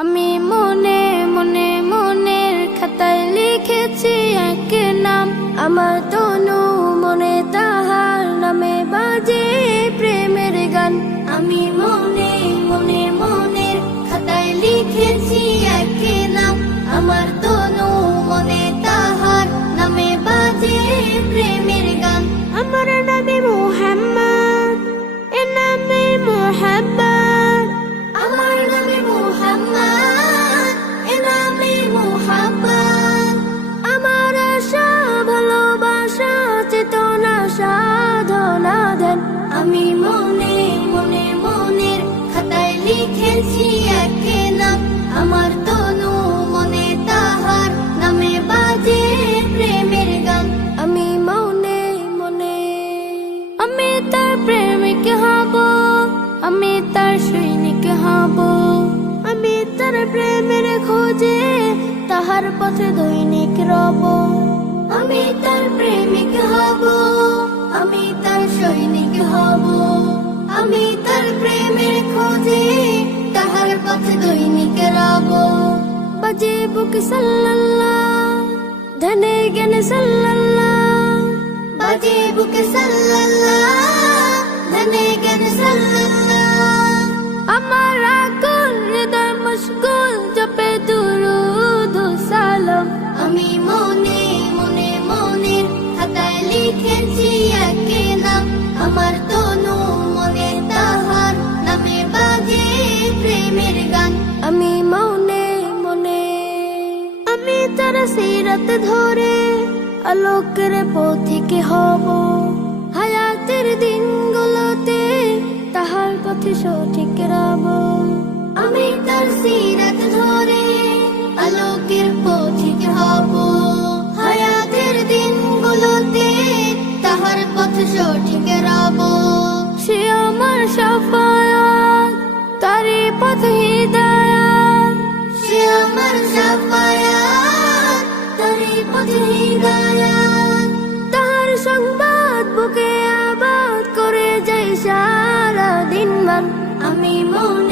আমি মনে মনে মনের খাতায় লিখেছি এক নাম, আমার তনু মনে তাহার নামে বাজে প্রেমের গান। আমি মনে মনে মনের খাতায় লিখেছি এক নাম, আমার তনু মনে তাহার নামে বাজে প্রেমের গান। আমার নবী মুহাম্মদ, এ নামে মুহাব্বত। আমার নবী মুহাম্মদ, এ নামে মুহাব্বত। আমার আশা ভালোবাসা চেতনা সাধনা ধ্যান। আমি মনে মনে মনের খাতায় লিখেছি এক নাম, আমার তনু মনে তাহার নামে বাজে প্রেমের গান। আমি মনে মনে আমি তার প্রেমিক হব, আমি তার সৈনিক হব। আমি তার প্রেমের খোঁজে তাহার পথে দৈনিক রব। আমি তার প্রেমিক হব, আমি তার সৈনিক হব। আমি তার প্রেমের খোঁজে তাহার পথে দৈনিক রব। বাজে বুকে সাল্লাল্লাহ, ধ্যানে জ্ঞানে সাল্লাল্লাহ। বাজে বুকে সাল্লাল্লাহ, ধ্যানে জ্ঞানে সাল্লাল্লাহ। আমার আকুল হৃদয় মশগুল জপে দুরূদ ও সালাম। আমি মনে মনে মনের খাতায় লিখেছি এক নাম, আমার তনু মনে তাহার নামে বাজে প্রেমের গান। আমি মনে মনে আমি তার সিরাত ধরে আলোকের পথিকে হব। হায়াতের দিনগুলোতে তাহার পথে সঠিক রব। আমি তার সিরাত ধরে আলোকের পথিকে হব। হায়াতের দিনগুলোতে তাহার পথে সঠিক রব। সে আমার শাফায়াত, তারই পথে হিদায়াত। সে আমার শাফায়াত, তারই পথে হিদায়াত। তাহার সংবাদ বুকে আবাদ করে যাই সারা দিন মান। আমি মনে